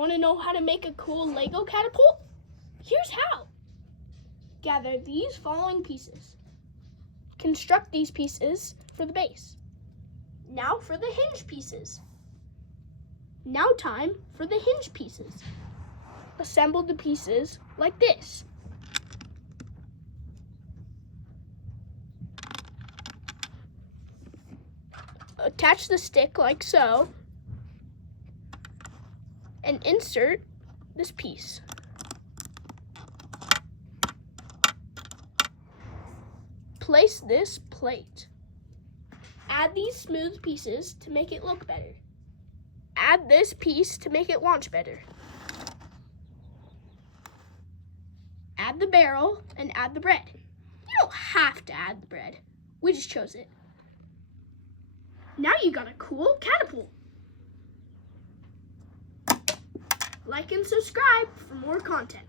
Want to know how to make a cool Lego catapult? Here's how. Gather these following pieces. Construct these pieces for the base. Now for the hinge pieces. Now time for the hinge pieces. Assemble the pieces like this. Attach the stick like so and insert this piece. Place this plate. Add these smooth pieces to make it look better. Add this piece to make it launch better. Add the barrel and add the bread. You don't have to add the bread. We just chose it. Now you got a cool catapult. Like and subscribe for more content.